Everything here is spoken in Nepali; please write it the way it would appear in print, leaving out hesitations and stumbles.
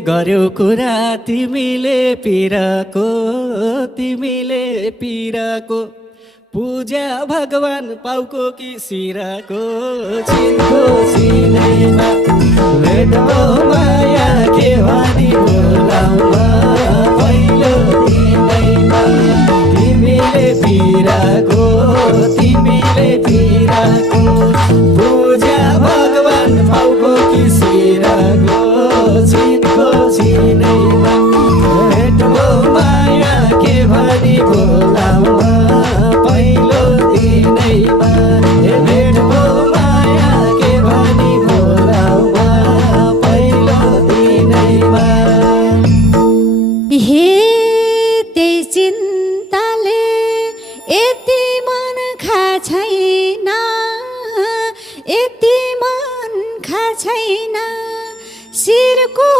गर्यौ कुरा तिमीले पिरको तिमीले पिरको पूजा भगवान पाउको कि सिराको चिनको सिनेमा भेट माया